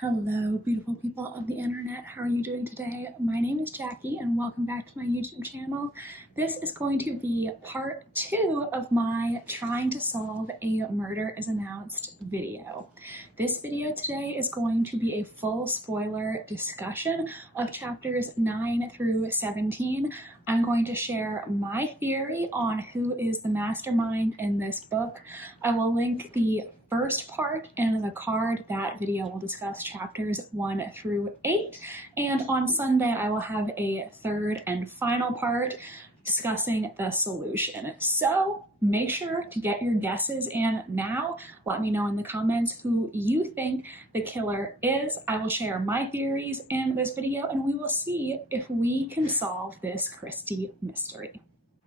Hello, beautiful people of the internet. How are you doing today? My name is Jackie and welcome back to my YouTube channel. This is going to be part 2 of my trying to solve a murder is announced video. This video today is going to be a full spoiler discussion of chapters 9 through 17. I'm going to share my theory on who is the mastermind in this book. I will link the first part in the card. That video will discuss chapters 1 through 8, and on Sunday I will have a third and final part discussing the solution. So make sure to get your guesses in now. Let me know in the comments who you think the killer is. I will share my theories in this video and we will see if we can solve this Christie mystery.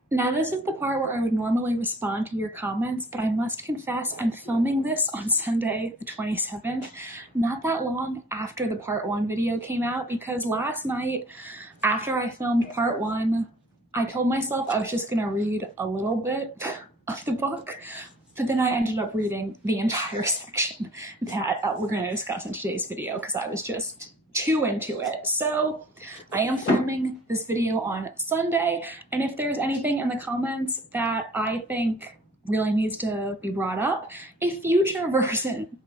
Now this is the part where I would normally respond to your comments, but I must confess I'm filming this on Sunday the 27th, not that long after the part 1 video came out, because last night after I filmed part 1, I told myself I was just gonna read a little bit of the book, but then I ended up reading the entire section that we're gonna discuss in today's video because I was just too into it. So I am filming this video on Sunday, and if there's anything in the comments that I think really needs to be brought up, a future version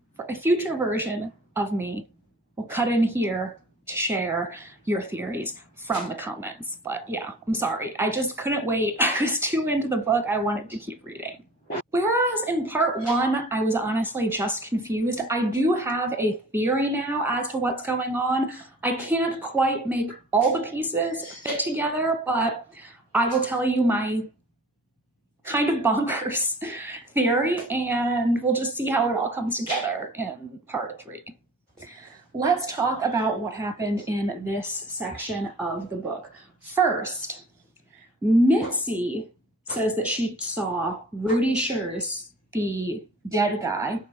of me will cut in here to share your theories from the comments. But yeah, I'm sorry, I just couldn't wait. I was too into the book, I wanted to keep reading. Whereas in part 1, I was honestly just confused, I do have a theory now as to what's going on. I can't quite make all the pieces fit together, but I will tell you my kind of bonkers theory and we'll just see how it all comes together in part 3. Let's talk about what happened in this section of the book. First, Mitzi says that she saw Rudy Schurz, the dead guy,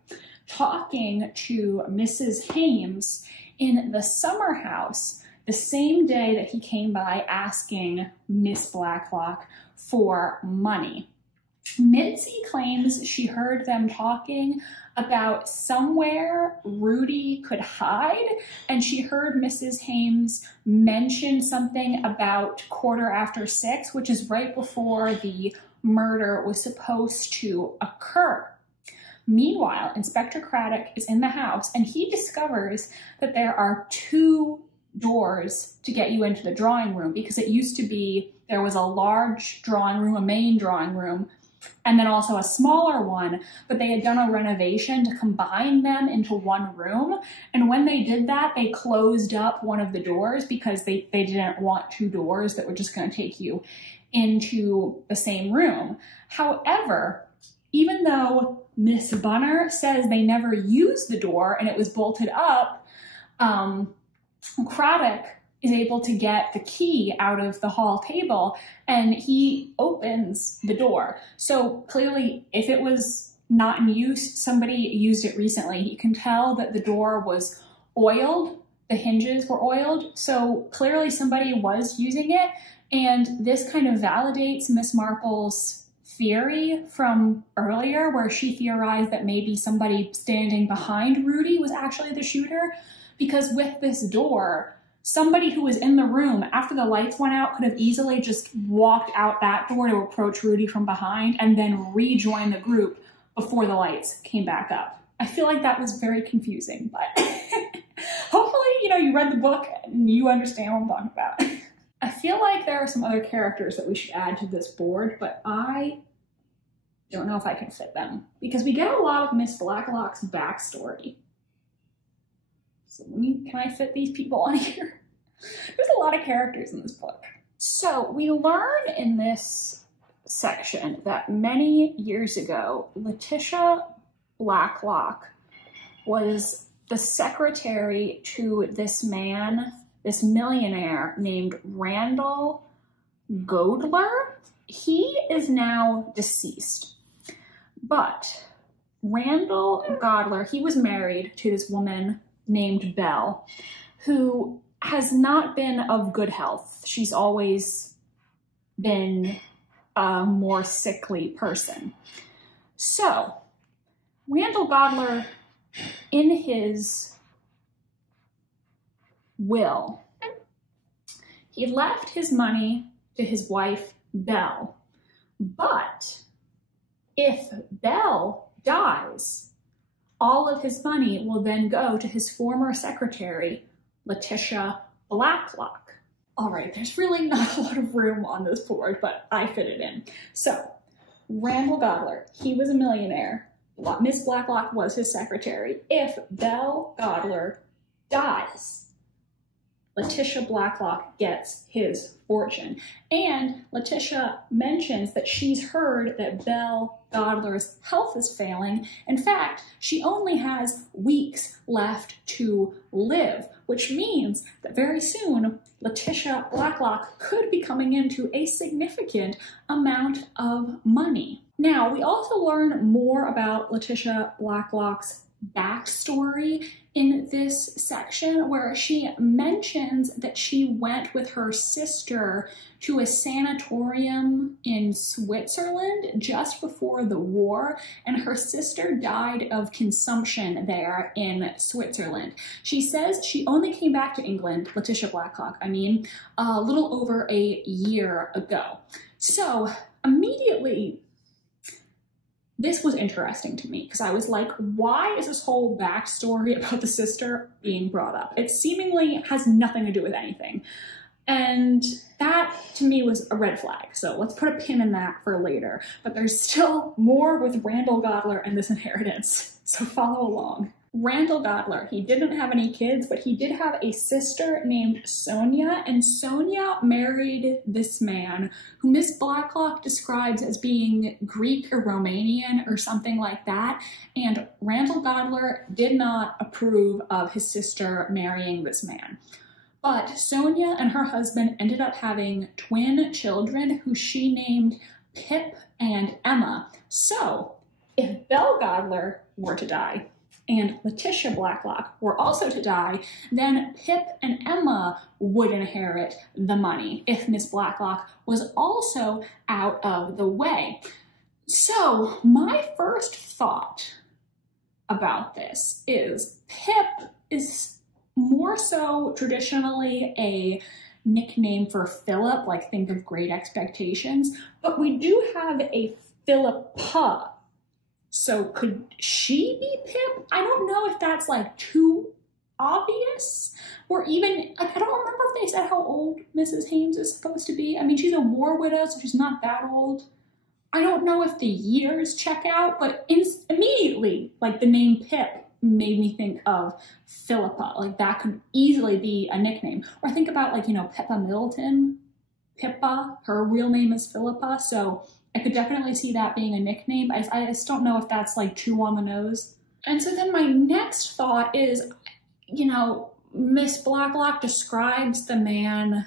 talking to Mrs. Hames in the summer house the same day that he came by asking Miss Blacklock for money. Mitzi claims she heard them talking about somewhere Rudy could hide, and she heard Mrs. Hames mention something about 6:15, which is right before the murder was supposed to occur. Meanwhile, Inspector Craddock is in the house and he discovers that there are 2 doors to get you into the drawing room, because it used to be there was a large drawing room, a main drawing room, and then also a smaller one, but they had done a renovation to combine them into one room. And when they did that, they closed up one of the doors because they didn't want 2 doors that were just going to take you into the same room. However, even though Miss Bunner says they never used the door and it was bolted up, Craddock is able to get the key out of the hall table and he opens the door. So clearly, if it was not in use, somebody used it recently. You can tell that the door was oiled, the hinges were oiled, so clearly somebody was using it, and this kind of validates Miss Marple's theory from earlier where she theorized that maybe somebody standing behind Rudy was actually the shooter, because with this door, somebody who was in the room after the lights went out could have easily just walked out that door to approach Rudy from behind and then rejoin the group before the lights came back up. I feel like that was very confusing, but hopefully, you read the book and you understand what I'm talking about. I feel like there are some other characters that we should add to this board, but I don't know if I can fit them because we get a lot of Miss Blacklock's backstory. So can I fit these people on here? There's a lot of characters in this book. So we learn in this section that many years ago, Letitia Blacklock was the secretary to this man, this millionaire named Randall Godler. He is now deceased, but Randall Godler, he was married to this woman named Belle, who has not been of good health. She's always been a more sickly person. So Randall Godler, in his will. He left his money to his wife, Belle. But if Belle dies, all of his money will then go to his former secretary, Letitia Blacklock. All right, there's really not a lot of room on this board, but I fit it in. So, Randall Godler, he was a millionaire. Miss Blacklock was his secretary. If Belle Godler dies, Letitia Blacklock gets his fortune. And Letitia mentions that she's heard that Belle Godler's health is failing. In fact, she only has weeks left to live, which means that very soon Letitia Blacklock could be coming into a significant amount of money. Now, we also learn more about Letitia Blacklock's backstory in this section, where she mentions that she went with her sister to a sanatorium in Switzerland just before the war, and her sister died of consumption there in Switzerland. She says she only came back to England, Letitia Blacklock, I mean, a little over a year ago. So immediately, this was interesting to me because I was like, why is this whole backstory about the sister being brought up? It seemingly has nothing to do with anything. And that to me was a red flag. So let's put a pin in that for later. But there's still more with Randall Godler and this inheritance. So follow along. Randall Godler, he didn't have any kids, but he did have a sister named Sonia, and Sonia married this man who Miss Blacklock describes as being Greek or Romanian or something like that, and Randall Godler did not approve of his sister marrying this man. But Sonia and her husband ended up having twin children who she named Pip and Emma. So, if Belle Godler were to die, and Letitia Blacklock were also to die, then Pip and Emma would inherit the money if Miss Blacklock was also out of the way. So my first thought about this is Pip is more so traditionally a nickname for Philip, like think of Great Expectations, but we do have a Philippa. So could she be Pip? I don't know if that's like too obvious, or even, like, I don't remember if they said how old Mrs. Hames is supposed to be. I mean, she's a war widow, so she's not that old. I don't know if the years check out, but immediately, like, the name Pip made me think of Philippa. Like, that could easily be a nickname. Or think about, like, you know, Pippa Middleton. Pippa, her real name is Philippa, so I could definitely see that being a nickname. I just don't know if that's like too on the nose. And so then my next thought is, you know, Miss Blacklock describes the man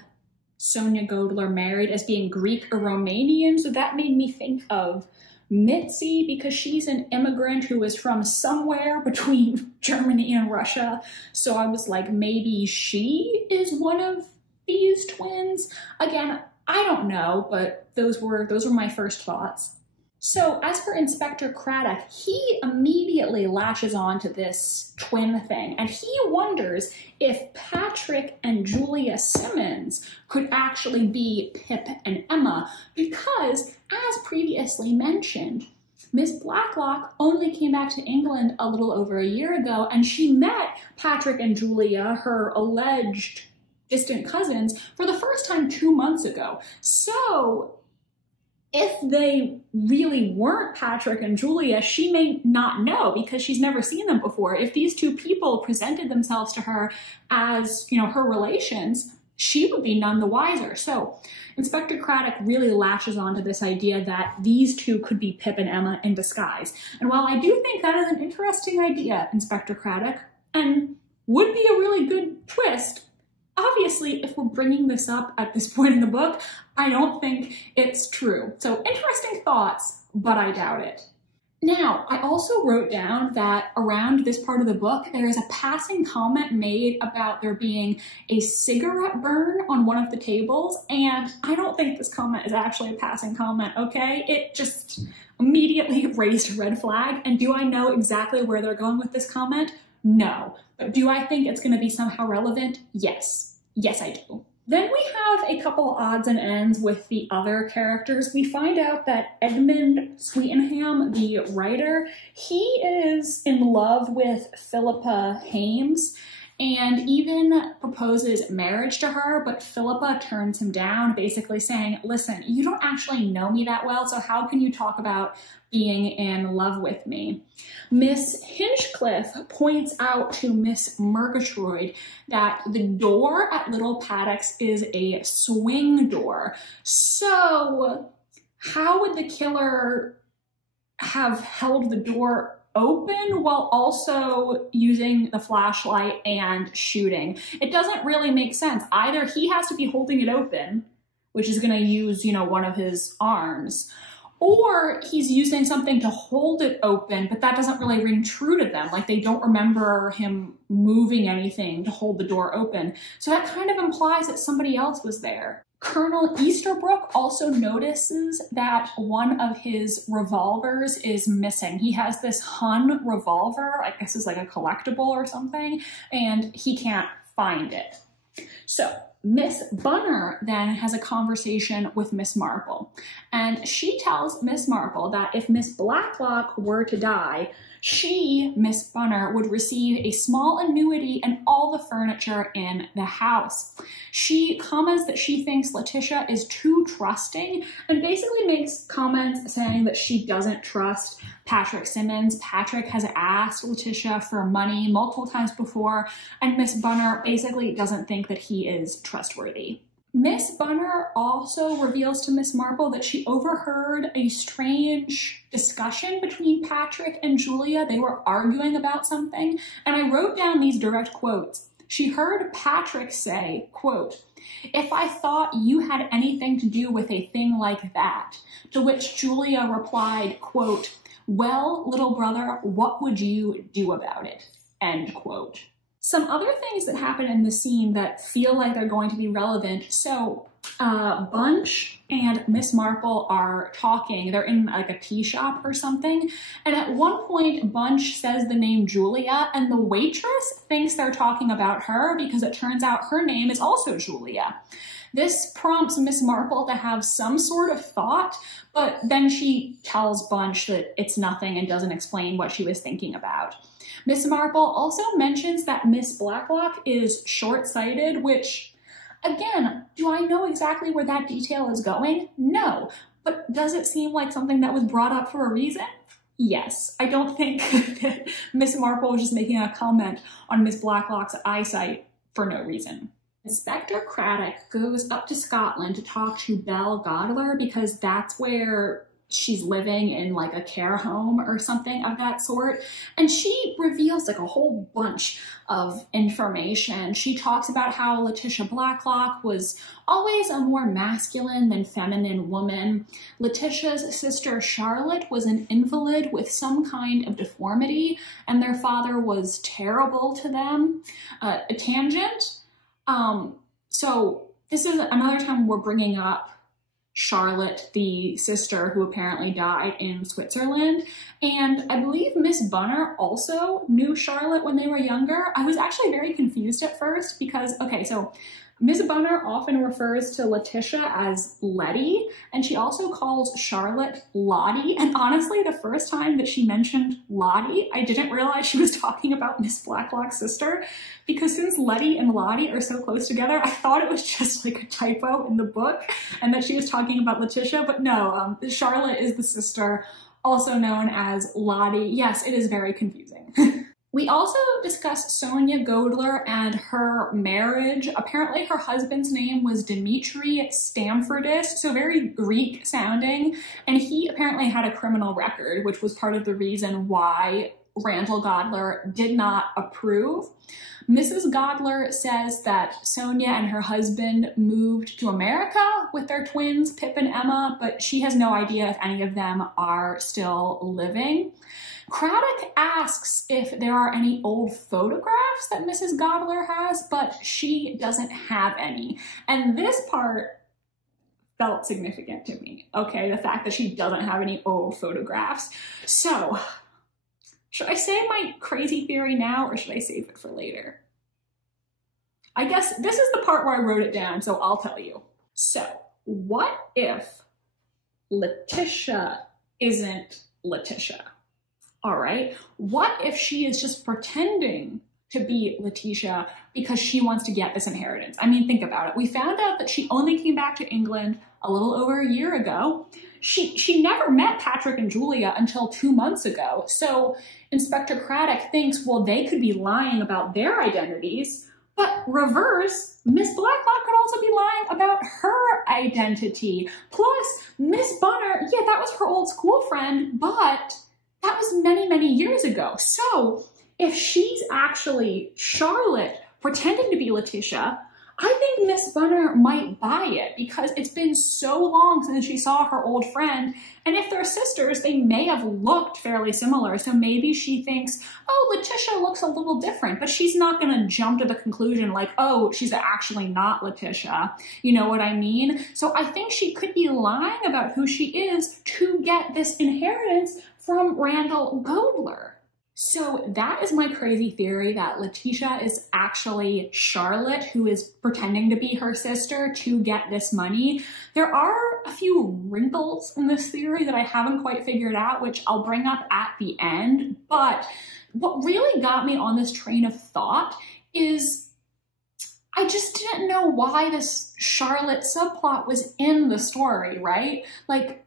Sonia Godler married as being Greek or Romanian. So that made me think of Mitzi, because she's an immigrant who is from somewhere between Germany and Russia. So I was like, maybe she is one of these twins. Again, I don't know, but those were my first thoughts. So as for Inspector Craddock, he immediately latches on to this twin thing, and he wonders if Patrick and Julia Simmons could actually be Pip and Emma, because, as previously mentioned, Miss Blacklock only came back to England a little over a year ago, and she met Patrick and Julia, her alleged distant cousins, for the first time 2 months ago. So if they really weren't Patrick and Julia, she may not know because she's never seen them before. If these two people presented themselves to her as, you know, her relations, she would be none the wiser. So Inspector Craddock really latches onto this idea that these two could be Pip and Emma in disguise. And while I do think that is an interesting idea, Inspector Craddock, and would be a really good twist, obviously, if we're bringing this up at this point in the book, I don't think it's true. So interesting thoughts, but I doubt it. Now, I also wrote down that around this part of the book, there is a passing comment made about there being a cigarette burn on one of the tables, and I don't think this comment is actually a passing comment, okay? It just immediately raised a red flag, and do I know exactly where they're going with this comment? No. But do I think it's going to be somehow relevant? Yes. Yes, I do. Then we have a couple odds and ends with the other characters. We find out that Edmund Sweetenham, the writer, he is in love with Philippa Hames and even proposes marriage to her, but Philippa turns him down, basically saying, listen, you don't actually know me that well, so how can you talk about being in love with me? Miss Hinchcliffe points out to Miss Murgatroyd that the door at Little Paddocks is a swing door. So how would the killer have held the door open while also using the flashlight and shooting? It doesn't really make sense. Either he has to be holding it open, which is going to use, you know, one of his arms, or he's using something to hold it open, but that doesn't really ring true to them. Like, they don't remember him moving anything to hold the door open. So that kind of implies that somebody else was there. Colonel Easterbrook also notices that one of his revolvers is missing. He has this Hun revolver, I guess is like a collectible or something, and he can't find it. So Miss Bunner then has a conversation with Miss Marple, and she tells Miss Marple that if Miss Blacklock were to die, she, Miss Bunner, would receive a small annuity and all the furniture in the house. She comments that she thinks Letitia is too trusting and basically makes comments saying that she doesn't trust Patrick Simmons. Patrick has asked Letitia for money multiple times before, and Miss Bunner basically doesn't think that he is trustworthy. Miss Bunner also reveals to Miss Marple that she overheard a strange discussion between Patrick and Julia. They were arguing about something, and I wrote down these direct quotes. She heard Patrick say, quote, "If I thought you had anything to do with a thing like that," to which Julia replied, quote, "Well, little brother, what would you do about it?" End quote. Some other things that happen in the scene that feel like they're going to be relevant. So Bunch and Miss Marple are talking. They're in like a tea shop or something. And at one point, Bunch says the name Julia, and the waitress thinks they're talking about her because it turns out her name is also Julia. This prompts Miss Marple to have some sort of thought, but then she tells Bunch that it's nothing and doesn't explain what she was thinking about. Miss Marple also mentions that Miss Blacklock is short-sighted, which, again, do I know exactly where that detail is going? No. But does it seem like something that was brought up for a reason? Yes. I don't think that Miss Marple was just making a comment on Miss Blacklock's eyesight for no reason. Inspector Craddock goes up to Scotland to talk to Belle Godler because that's where she's living, in like a care home or something of that sort. And she reveals like a whole bunch of information. She talks about how Letitia Blacklock was always a more masculine than feminine woman. Letitia's sister Charlotte was an invalid with some kind of deformity, and their father was terrible to them. A tangent. So this is another time we're bringing up Charlotte, the sister who apparently died in Switzerland. And I believe Miss Bunner also knew Charlotte when they were younger. I was actually very confused at first because, okay, so Miss Bunner often refers to Letitia as Letty, and she also calls Charlotte Lottie. And honestly, the first time that she mentioned Lottie, I didn't realize she was talking about Miss Blacklock's sister, because since Letty and Lottie are so close together, I thought it was just like a typo in the book and that she was talking about Letitia, but no, Charlotte is the sister, also known as Lottie. Yes, it is very confusing. We also discuss Sonia Godler and her marriage. Apparently her husband's name was Dimitri Stamfordis, so very Greek sounding, and he apparently had a criminal record, which was part of the reason why Randall Godler did not approve. Mrs. Godler says that Sonia and her husband moved to America with their twins, Pip and Emma, but she has no idea if any of them are still living. Craddock asks if there are any old photographs that Mrs. Godler has, but she doesn't have any. And this part felt significant to me, okay? The fact that she doesn't have any old photographs. So Should I say my crazy theory now, or should I save it for later? I guess this is the part where I wrote it down, so I'll tell you. So, what if Letitia isn't Letitia? All right, what if she is just pretending to be Letitia because she wants to get this inheritance? I mean, think about it. We found out that she only came back to England a little over a year ago. She never met Patrick and Julia until 2 months ago. So Inspector Craddock thinks, well, they could be lying about their identities, but reverse, Miss Blacklock could also be lying about her identity. Plus, Miss Bunner, yeah, that was her old school friend, but that was many, many years ago. So if she's actually Charlotte pretending to be Letitia, I think Miss Bunner might buy it because it's been so long since she saw her old friend. And if they're sisters, they may have looked fairly similar. So maybe she thinks, oh, Letitia looks a little different, but she's not going to jump to the conclusion like, oh, she's actually not Letitia. You know what I mean? So I think she could be lying about who she is to get this inheritance from Randall Godler. So that is my crazy theory that Letitia is actually Charlotte, who is pretending to be her sister to get this money. There are a few wrinkles in this theory that I haven't quite figured out, which I'll bring up at the end. But what really got me on this train of thought is I just didn't know why this Charlotte subplot was in the story, right? Like,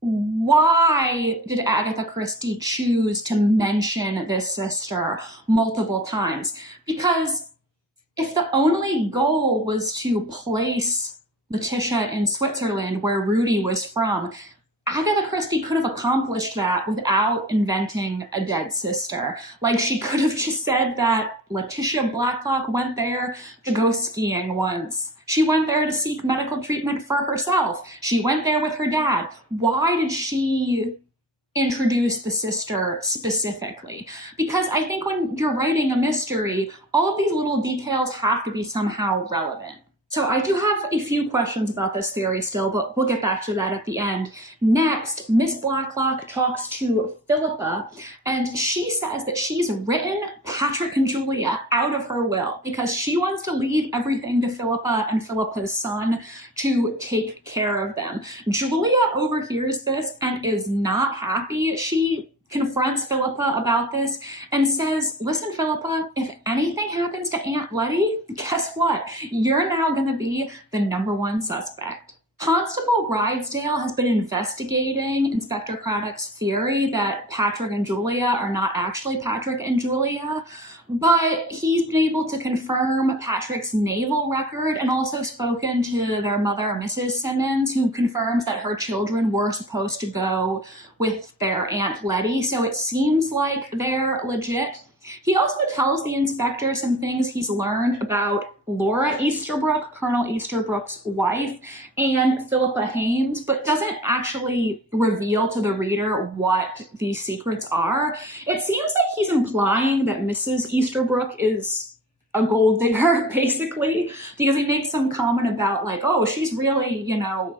why did Agatha Christie choose to mention this sister multiple times? Because if the only goal was to place Letitia in Switzerland, where Rudy was from, Agatha Christie could have accomplished that without inventing a dead sister. Like, she could have just said that Letitia Blacklock went there to go skiing once. She went there to seek medical treatment for herself. She went there with her dad. Why did she introduce the sister specifically? Because I think when you're writing a mystery, all of these little details have to be somehow relevant. So I do have a few questions about this theory still, but we'll get back to that at the end. Next, Miss Blacklock talks to Philippa, and she says that she's written Patrick and Julia out of her will because she wants to leave everything to Philippa and Philippa's son to take care of them. Julia overhears this and is not happy. She confronts Philippa about this and says, listen, Philippa, if anything happens to Aunt Letty, guess what? You're now going to be the #1 suspect. Constable Rydesdale has been investigating Inspector Craddock's theory that Patrick and Julia are not actually Patrick and Julia, but he's been able to confirm Patrick's naval record and also spoken to their mother, Mrs. Simmons, who confirms that her children were supposed to go with their Aunt Letty, so it seems like they're legit. He also tells the inspector some things he's learned about Laura Easterbrook, Colonel Easterbrook's wife, and Philippa Hames, but doesn't actually reveal to the reader what these secrets are. It seems like he's implying that Mrs. Easterbrook is a gold digger, basically, because he makes some comment about like, oh, she's really, you know,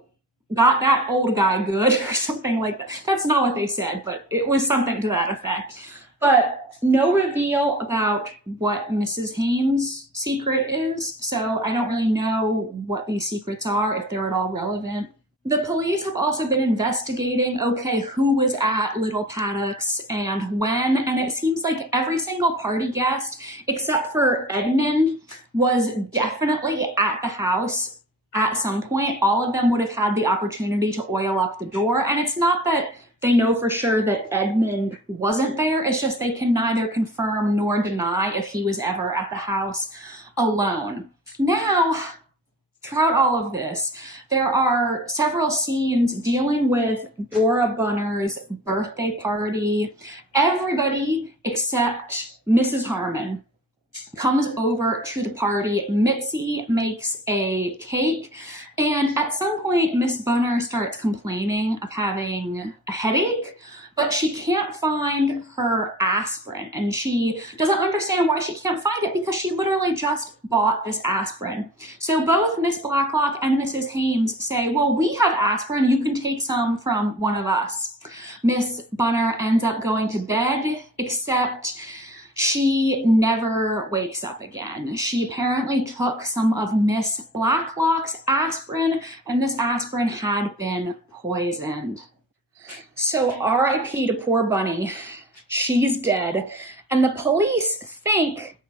got that old guy good or something like that. That's not what they said, but it was something to that effect. But no reveal about what Mrs. Hames' secret is, so I don't really know what these secrets are, if they're at all relevant. The police have also been investigating, okay, who was at Little Paddocks and when, and it seems like every single party guest, except for Edmund, was definitely at the house at some point. All of them would have had the opportunity to oil up the door, and it's not that they know for sure that Edmund wasn't there. It's just they can neither confirm nor deny if he was ever at the house alone. Now, throughout all of this, there are several scenes dealing with Dora Bunner's birthday party. Everybody except Mrs. Harmon comes over to the party. Mitzi makes a cake. And at some point, Miss Bunner starts complaining of having a headache, but she can't find her aspirin, and she doesn't understand why she can't find it because she literally just bought this aspirin. So both Miss Blacklock and Mrs. Hames say, well, we have aspirin, you can take some from one of us. Miss Bunner ends up going to bed, except she never wakes up again. She apparently took some of Miss Blacklock's aspirin, and this aspirin had been poisoned. So RIP to poor Bunny. She's dead. And the police think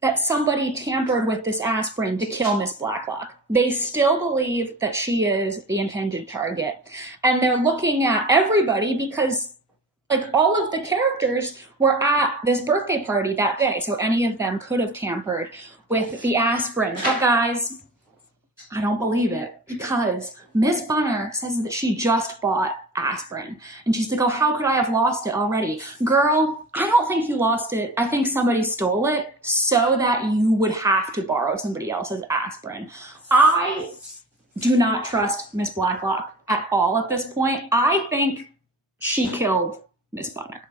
that somebody tampered with this aspirin to kill Miss Blacklock. They still believe that she is the intended target. And they're looking at everybody because like all of the characters were at this birthday party that day. So any of them could have tampered with the aspirin. But guys, I don't believe it because Miss Bunner says that she just bought aspirin. And she's like, oh, how could I have lost it already? Girl, I don't think you lost it. I think somebody stole it so that you would have to borrow somebody else's aspirin. I do not trust Miss Blacklock at all at this point. I think she killed Miss Bunner.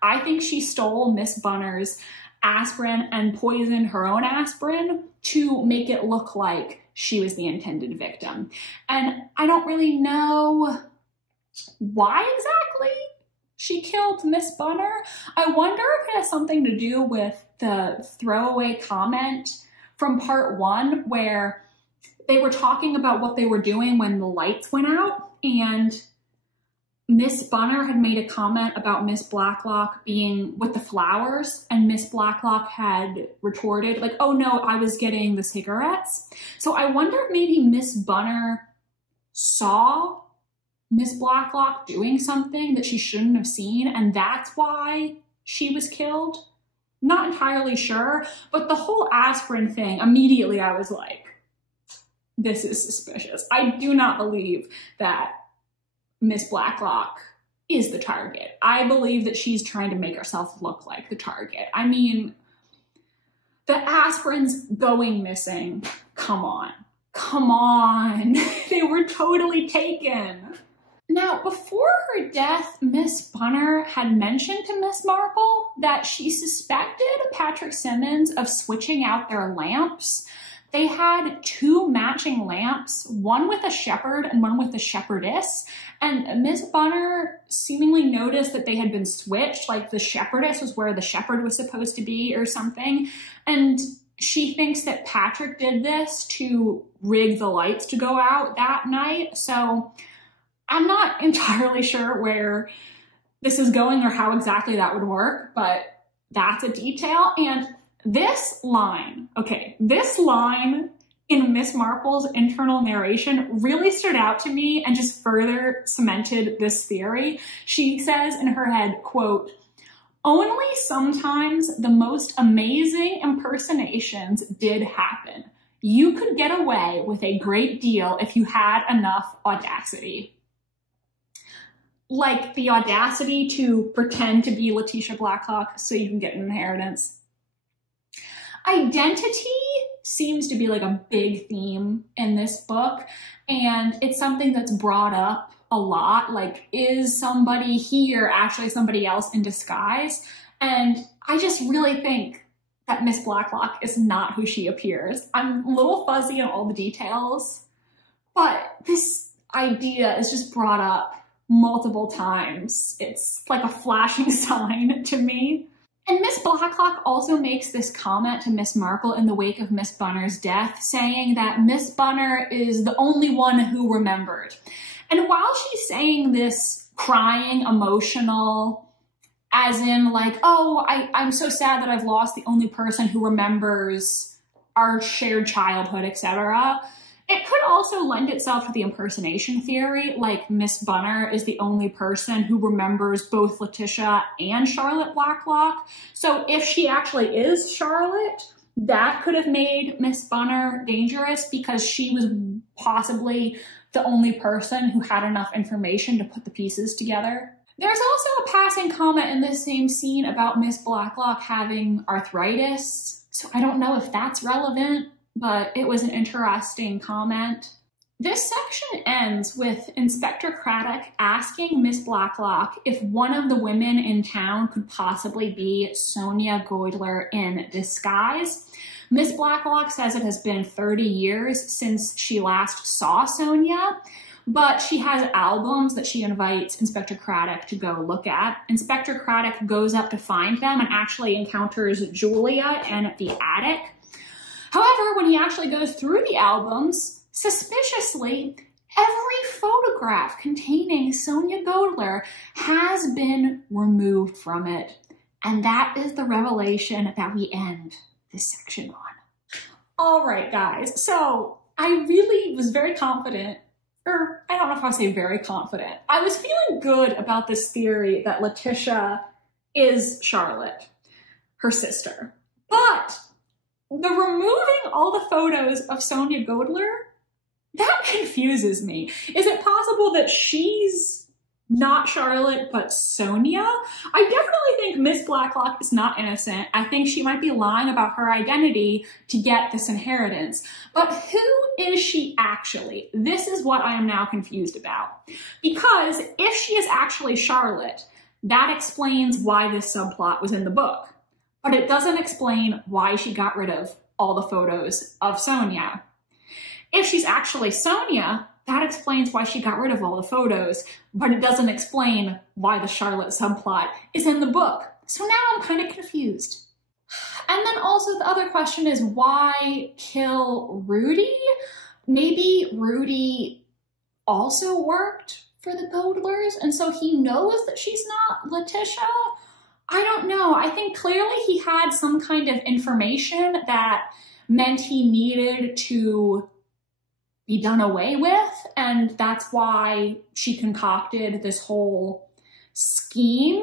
I think she stole Miss Bunner's aspirin and poisoned her own aspirin to make it look like she was the intended victim. And I don't really know why exactly she killed Miss Bunner. I wonder if it has something to do with the throwaway comment from part 1 where they were talking about what they were doing when the lights went out, and Miss Bunner had made a comment about Miss Blacklock being with the flowers, and Miss Blacklock had retorted like, oh no, I was getting the cigarettes. So I wonder if maybe Miss Bunner saw Miss Blacklock doing something that she shouldn't have seen, and that's why she was killed. Not entirely sure, but the whole aspirin thing, immediately I was like, this is suspicious. I do not believe that Miss Blacklock is the target. I believe that she's trying to make herself look like the target. I mean, the aspirin's going missing. Come on. Come on. They were totally taken. Now, before her death, Miss Bunner had mentioned to Miss Marple that she suspected Patrick Simmons of switching out their lamps. They had 2 matching lamps, one with a shepherd and one with a shepherdess. And Miss Bunner seemingly noticed that they had been switched, like the shepherdess was where the shepherd was supposed to be or something. And she thinks that Patrick did this to rig the lights to go out that night. So I'm not entirely sure where this is going or how exactly that would work, but that's a detail. And this line, okay, this line in Miss Marple's internal narration really stood out to me and just further cemented this theory. She says in her head, quote, only sometimes the most amazing impersonations did happen. You could get away with a great deal if you had enough audacity. Like the audacity to pretend to be Letitia Blacklock so you can get an inheritance. Identity seems to be like a big theme in this book, and it's something that's brought up a lot. Like, is somebody here actually somebody else in disguise? And I just really think that Miss Blacklock is not who she appears. I'm a little fuzzy on all the details, but this idea is just brought up multiple times. It's like a flashing sign to me. And Miss Blacklock also makes this comment to Miss Marple in the wake of Miss Bunner's death, saying that Miss Bunner is the only one who remembered. And while she's saying this crying, emotional, as in like, oh, I'm so sad that I've lost the only person who remembers our shared childhood, etc., it could also lend itself to the impersonation theory, like Miss Bunner is the only person who remembers both Letitia and Charlotte Blacklock. So if she actually is Charlotte, that could have made Miss Bunner dangerous because she was possibly the only person who had enough information to put the pieces together. There's also a passing comment in this same scene about Miss Blacklock having arthritis. So I don't know if that's relevant, but it was an interesting comment. This section ends with Inspector Craddock asking Miss Blacklock if one of the women in town could possibly be Sonia Goidler in disguise. Miss Blacklock says it has been 30 years since she last saw Sonia, but she has albums that she invites Inspector Craddock to go look at. Inspector Craddock goes up to find them and actually encounters Julia in the attic. However, when he actually goes through the albums, suspiciously, every photograph containing Sonia Goidler has been removed from it. And that is the revelation that we end this section on. All right, guys, so I really was very confident, or I don't know if I say very confident. I was feeling good about this theory that Letitia is Charlotte, her sister. But the removing all the photos of Sonia Goidler, that confuses me. Is it possible that she's not Charlotte, but Sonia? I definitely think Miss Blacklock is not innocent. I think she might be lying about her identity to get this inheritance. But who is she actually? This is what I am now confused about. Because if she is actually Charlotte, that explains why this subplot was in the book. But it doesn't explain why she got rid of all the photos of Sonia. If she's actually Sonia, that explains why she got rid of all the photos, but it doesn't explain why the Charlotte subplot is in the book. So now I'm kind of confused. And then also the other question is, why kill Rudy? Maybe Rudy also worked for the Goidlers, and so he knows that she's not Letitia? I don't know. I think clearly he had some kind of information that meant he needed to be done away with, and that's why she concocted this whole scheme.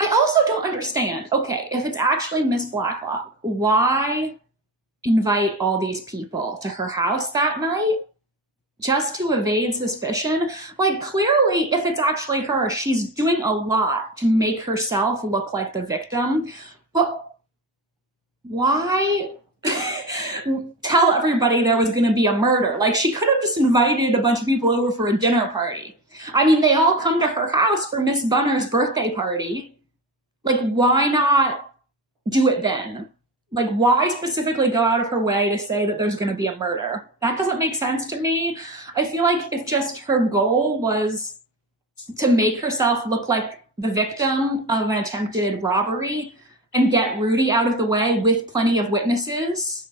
I also don't understand, okay, if it's actually Miss Blacklock, why invite all these people to her house that night? Just to evade suspicion? Like, clearly, if it's actually her, she's doing a lot to make herself look like the victim, but why tell everybody there was gonna be a murder? Like, she could have just invited a bunch of people over for a dinner party. I mean, they all come to her house for Miss Bunner's birthday party. Like, why not do it then? Like, why specifically go out of her way to say that there's gonna be a murder? That doesn't make sense to me. I feel like if just her goal was to make herself look like the victim of an attempted robbery and get Rudy out of the way with plenty of witnesses,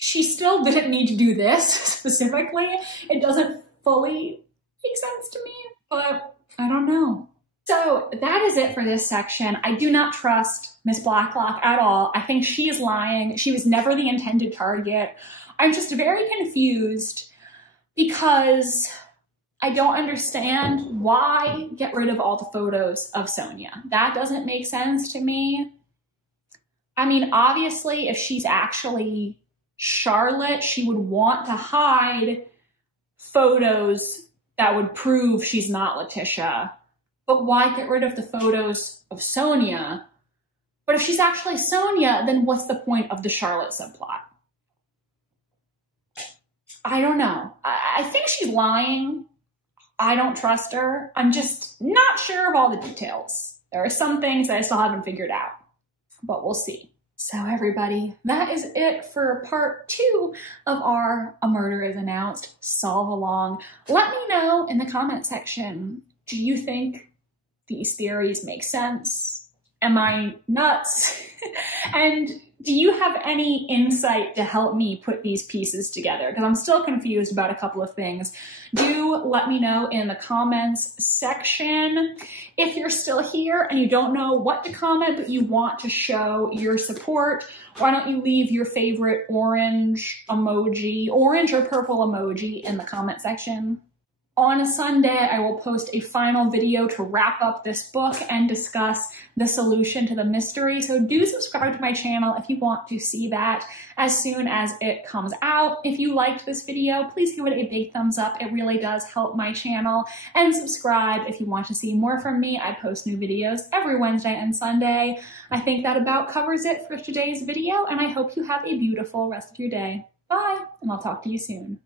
she still didn't need to do this specifically. It doesn't fully make sense to me, but I don't know. So that is it for this section. I do not trust Miss Blacklock at all. I think she is lying. She was never the intended target. I'm just very confused because I don't understand why get rid of all the photos of Sonia. That doesn't make sense to me. I mean, obviously, if she's actually Charlotte, she would want to hide photos that would prove she's not Letitia. But why get rid of the photos of Sonia? But if she's actually Sonia, then what's the point of the Charlotte subplot? I don't know. I think she's lying. I don't trust her. I'm just not sure of all the details. There are some things I still haven't figured out, but we'll see. So everybody, that is it for part 2 of our A Murder is Announced solve along. Let me know in the comment section, do you think these theories make sense? Am I nuts? And do you have any insight to help me put these pieces together? Because I'm still confused about a couple of things. Do let me know in the comments section. If you're still here and you don't know what to comment, but you want to show your support, why don't you leave your favorite orange emoji, orange or purple emoji in the comment section. On a Sunday, I will post a final video to wrap up this book and discuss the solution to the mystery. So do subscribe to my channel if you want to see that as soon as it comes out. If you liked this video, please give it a big thumbs up. It really does help my channel. And subscribe if you want to see more from me. I post new videos every Wednesday and Sunday. I think that about covers it for today's video, and I hope you have a beautiful rest of your day. Bye, and I'll talk to you soon.